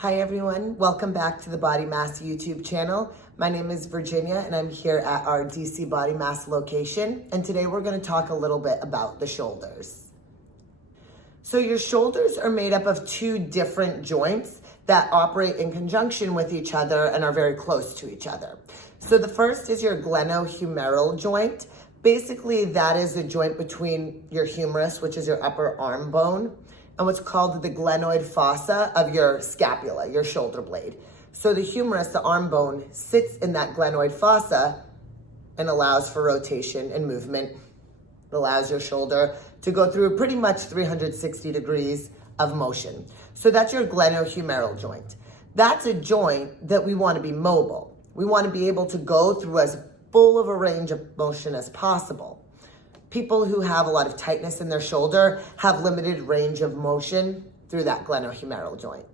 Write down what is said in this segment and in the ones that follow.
Hi everyone, welcome back to the Bodymass YouTube channel. My name is Virginia and I'm here at our DC Bodymass location. And today we're going to talk a little bit about the shoulders. So your shoulders are made up of two different joints that operate in conjunction with each other and are very close to each other. So the first is your glenohumeral joint. Basically that is a joint between your humerus, which is your upper arm bone, and what's called the glenoid fossa of your scapula, your shoulder blade. So the humerus, the arm bone, sits in that glenoid fossa and allows for rotation and movement. It allows your shoulder to go through pretty much 360 degrees of motion. So that's your glenohumeral joint. That's a joint that we want to be mobile. We want to be able to go through as full of a range of motion as possible. People who have a lot of tightness in their shoulder have limited range of motion through that glenohumeral joint.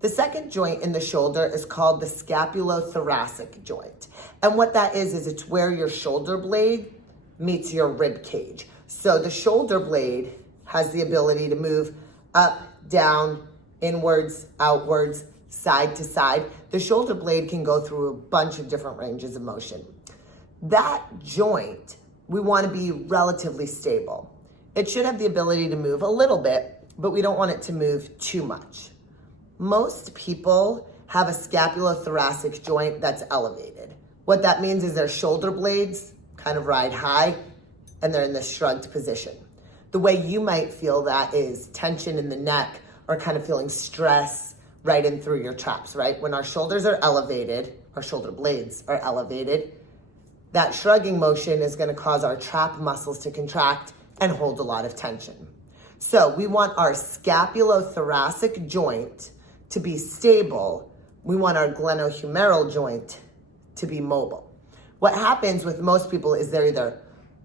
The second joint in the shoulder is called the Scapulothoracic Joint. And what that is it's where your shoulder blade meets your rib cage. So the shoulder blade has the ability to move up, down, inwards, outwards, side to side. The shoulder blade can go through a bunch of different ranges of motion. That joint, we want to be relatively stable. It should have the ability to move a little bit, but we don't want it to move too much. Most people have a scapulothoracic joint that's elevated. What that means is their shoulder blades kind of ride high and they're in this shrugged position. The way you might feel that is tension in the neck or kind of feeling stress right in through your traps, right? When our shoulders are elevated, our shoulder blades are elevated, that shrugging motion is going to cause our trap muscles to contract and hold a lot of tension. So we want our scapulothoracic joint to be stable. We want our glenohumeral joint to be mobile. What happens with most people is they're either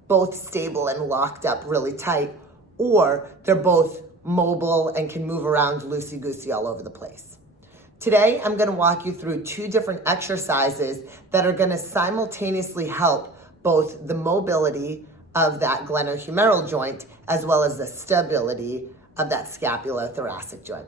both stable and locked up really tight, or they're both mobile and can move around loosey-goosey all over the place. Today, I'm going to walk you through two different exercises that are going to simultaneously help both the mobility of that glenohumeral joint as well as the stability of that scapulothoracic joint.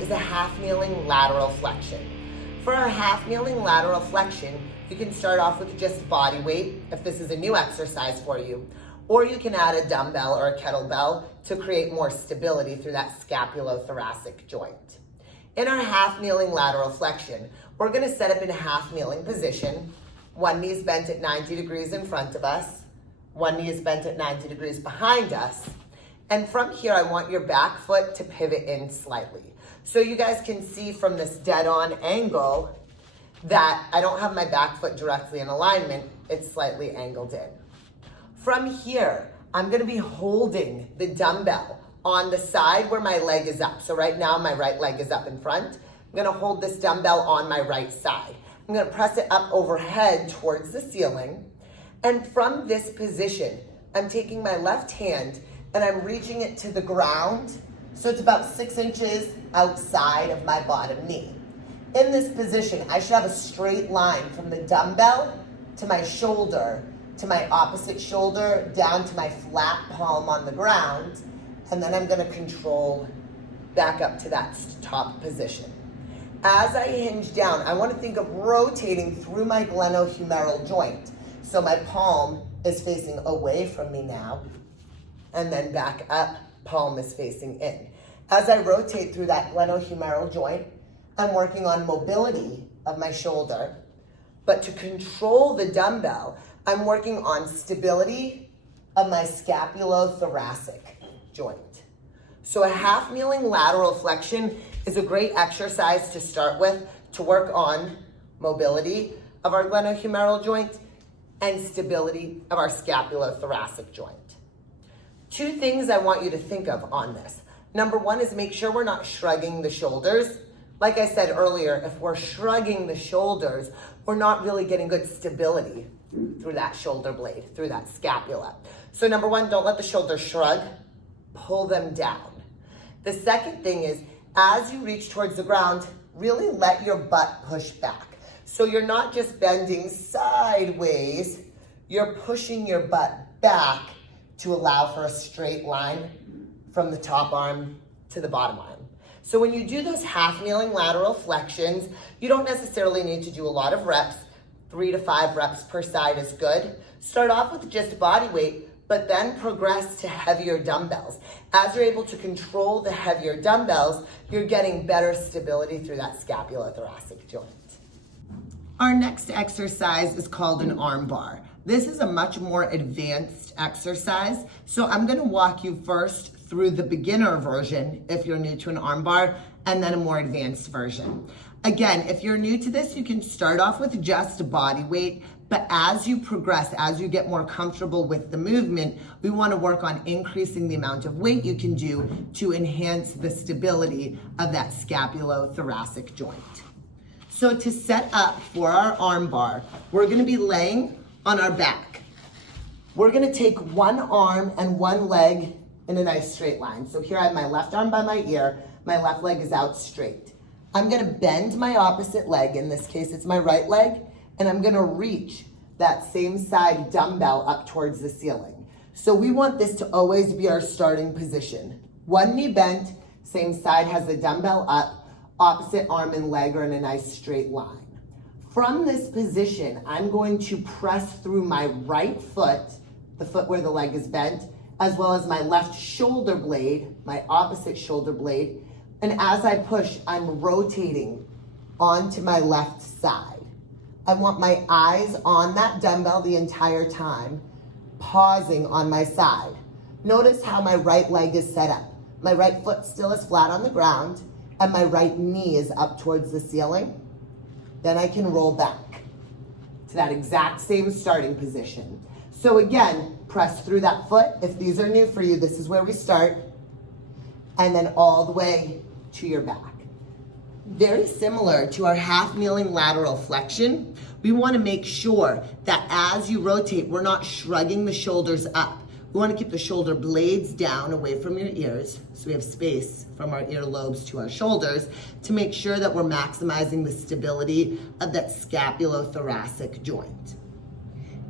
Is a half kneeling lateral flexion. For our half kneeling lateral flexion, you can start off with just body weight if this is a new exercise for you, or you can add a dumbbell or a kettlebell to create more stability through that scapulothoracic joint. In our half kneeling lateral flexion, we're going to set up in a half kneeling position. One knee is bent at 90 degrees in front of us, one knee is bent at 90 degrees behind us. And from here, I want your back foot to pivot in slightly. So you guys can see from this dead-on angle that I don't have my back foot directly in alignment, it's slightly angled in. From here, I'm gonna be holding the dumbbell on the side where my leg is up. So right now, my right leg is up in front. I'm gonna hold this dumbbell on my right side. I'm gonna press it up overhead towards the ceiling. And from this position, I'm taking my left hand and I'm reaching it to the ground, so it's about 6 inches outside of my bottom knee. In this position, I should have a straight line from the dumbbell to my shoulder, to my opposite shoulder, down to my flat palm on the ground, and then I'm gonna control back up to that top position. As I hinge down, I wanna think of rotating through my glenohumeral joint. So my palm is facing away from me now, and then back up, palm is facing in. As I rotate through that glenohumeral joint, I'm working on mobility of my shoulder, but to control the dumbbell, I'm working on stability of my scapulothoracic joint. So a half kneeling lateral flexion is a great exercise to start with to work on mobility of our glenohumeral joint and stability of our scapulothoracic joint. Two things I want you to think of on this. Number one is make sure we're not shrugging the shoulders Like I said earlier, if we're shrugging the shoulders, we're not really getting good stability through that shoulder blade, through that scapula. So number one, don't let the shoulders shrug, pull them down. The second thing is, as you reach towards the ground, really let your butt push back. So you're not just bending sideways, you're pushing your butt back to allow for a straight line from the top arm to the bottom arm. So when you do those half kneeling lateral flexions, you don't necessarily need to do a lot of reps. 3 to 5 reps per side is good. Start off with just body weight, but then progress to heavier dumbbells. As you're able to control the heavier dumbbells, you're getting better stability through that scapulothoracic joint. Our next exercise is called an arm bar. This is a much more advanced exercise, so I'm gonna walk you first through the beginner version if you're new to an arm bar, and then a more advanced version. Again, if you're new to this, you can start off with just body weight, but as you progress, as you get more comfortable with the movement, we wanna work on increasing the amount of weight you can do to enhance the stability of that scapulothoracic joint. So to set up for our arm bar, we're gonna be laying on our back. We're gonna take one arm and one leg in a nice straight line. So here I have my left arm by my ear, my left leg is out straight. I'm gonna bend my opposite leg, in this case it's my right leg, and I'm gonna reach that same side dumbbell up towards the ceiling. So we want this to always be our starting position. One knee bent, same side has the dumbbell up, opposite arm and leg are in a nice straight line. From this position, I'm going to press through my right foot, the foot where the leg is bent, as well as my left shoulder blade, my opposite shoulder blade. And as I push, I'm rotating onto my left side. I want my eyes on that dumbbell the entire time, pausing on my side. Notice how my right leg is set up. My right foot still is flat on the ground, and my right knee is up towards the ceiling. Then I can roll back to that exact same starting position. So again, press through that foot. If these are new for you, this is where we start. And then all the way to your back. Very similar to our half kneeling lateral flexion, we want to make sure that as you rotate, we're not shrugging the shoulders up. We want to keep the shoulder blades down away from your ears, so we have space from our earlobes to our shoulders to make sure that we're maximizing the stability of that scapulothoracic joint.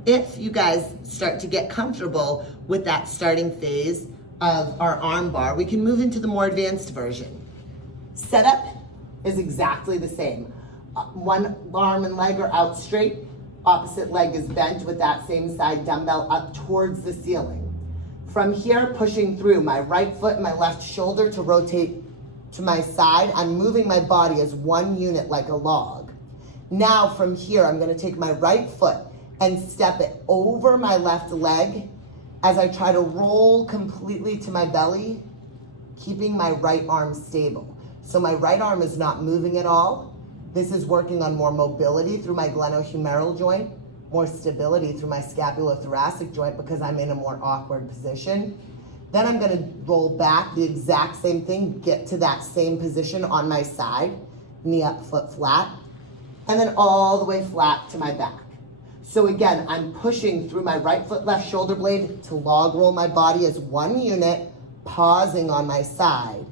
If you guys start to get comfortable with that starting phase of our arm bar, we can move into the more advanced version. Setup is exactly the same. One arm and leg are out straight, opposite leg is bent with that same side dumbbell up towards the ceiling. From here, pushing through my right foot and my left shoulder to rotate to my side, I'm moving my body as one unit like a log. Now from here, I'm gonna take my right foot and step it over my left leg as I try to roll completely to my belly, keeping my right arm stable. So my right arm is not moving at all. This is working on more mobility through my glenohumeral joint, more stability through my scapulothoracic joint because I'm in a more awkward position. Then I'm gonna roll back, the exact same thing, get to that same position on my side, knee up, foot flat, and then all the way flat to my back. So again, I'm pushing through my right foot, left shoulder blade to log roll my body as one unit, pausing on my side.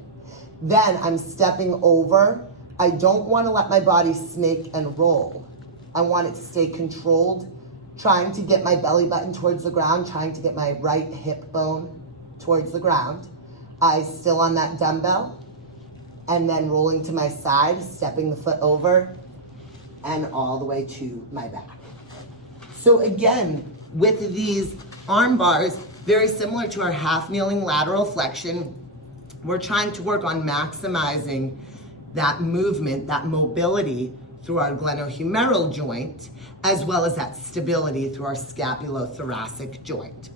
Then I'm stepping over. I don't want to let my body snake and roll. I want it to stay controlled, trying to get my belly button towards the ground, trying to get my right hip bone towards the ground. Eyes still on that dumbbell, and then rolling to my side, stepping the foot over, and all the way to my back. So again, with these arm bars, very similar to our half kneeling lateral flexion, we're trying to work on maximizing that movement, that mobility through our glenohumeral joint, as well as that stability through our scapulothoracic joint.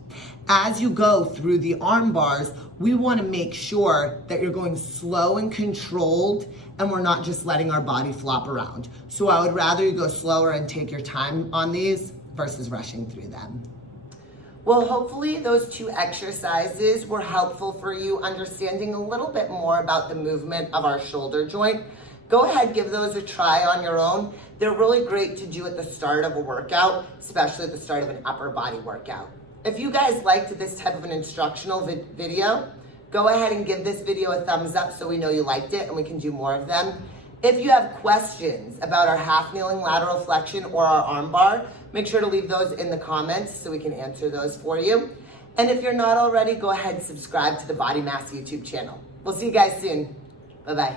As you go through the arm bars, we want to make sure that you're going slow and controlled, and we're not just letting our body flop around. So I would rather you go slower and take your time on these versus rushing through them. Well, hopefully those two exercises were helpful for you understanding a little bit more about the movement of our shoulder joint. Go ahead, give those a try on your own. They're really great to do at the start of a workout, especially at the start of an upper body workout. If you guys liked this type of an instructional video, go ahead and give this video a thumbs up so we know you liked it and we can do more of them. If you have questions about our half kneeling lateral flexion or our arm bar, make sure to leave those in the comments so we can answer those for you. And if you're not already, go ahead and subscribe to the Bodymass YouTube channel. We'll see you guys soon. Bye-bye.